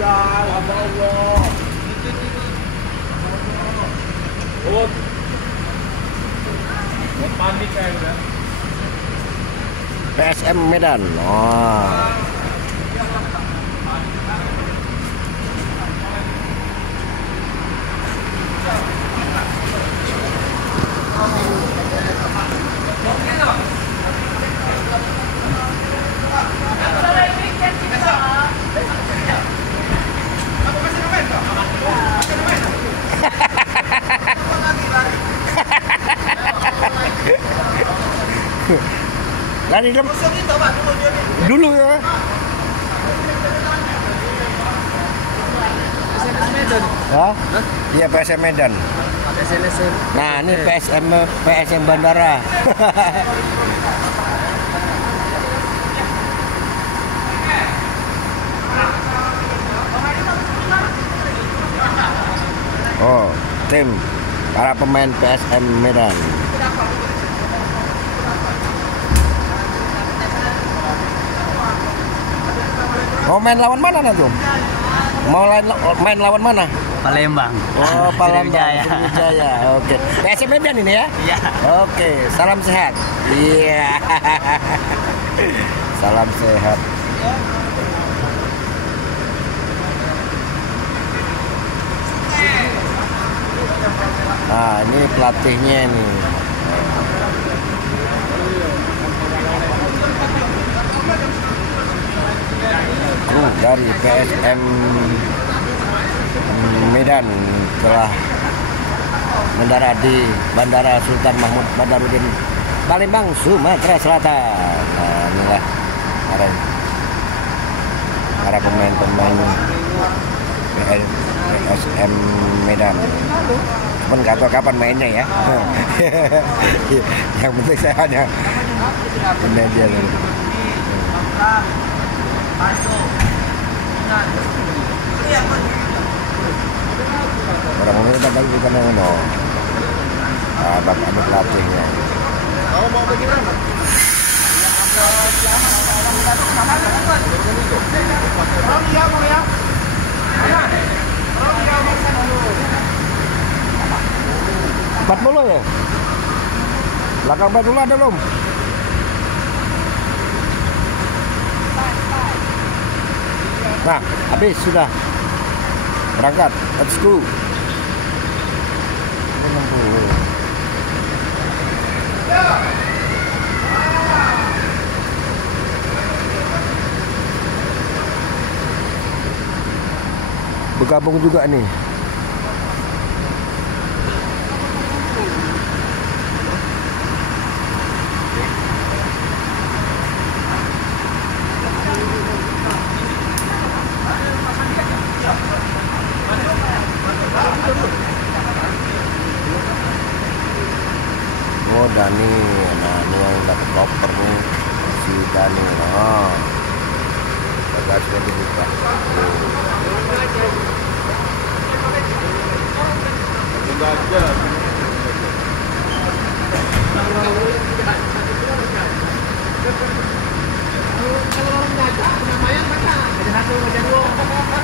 Ya Allah. Panik kayak udah. PSM Medan. Oh. Lari dulu ya. Hah? Iya PSM Medan. Nah ini PSM Bandara. Oh, tim para pemain PSM Medan. Mau main lawan mana nanti? Mau main lawan mana? Palembang. Oh, Palembang. Sriwijaya. Oke. PSM Medan ini ya? Iya. Oke, salam sehat. Iya. Salam sehat. Nah, ini pelatihnya nih. Kru dari PSM Medan telah mendarat di Bandara Sultan Mahmud Badarudin, Palembang, Sumatera Selatan. Nah, inilah para pemain-pemain PSM Medan. Cuman nggak tahu kapan mainnya ya. Yang penting saya hanya ini aja. Orang-orang itu tadi bukan yang mau ada pelatihnya. Mau bagaimana? Empat puluh ya? Belakang dulu ada belum? Nah, habis sudah. Berangkat, let's go. Bergabung juga nih. Oh Dani, nah ini yang dapat koper nih si Dani. Oh, bagasinya dibuka.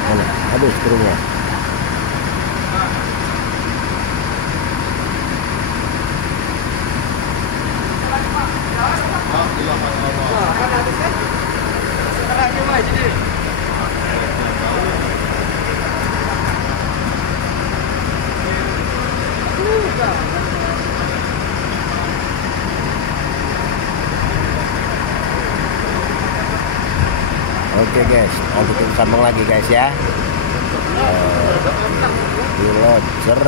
Mana? Habis krunya. Oke guys, nanti kita sambung lagi guys ya. Di Lodger.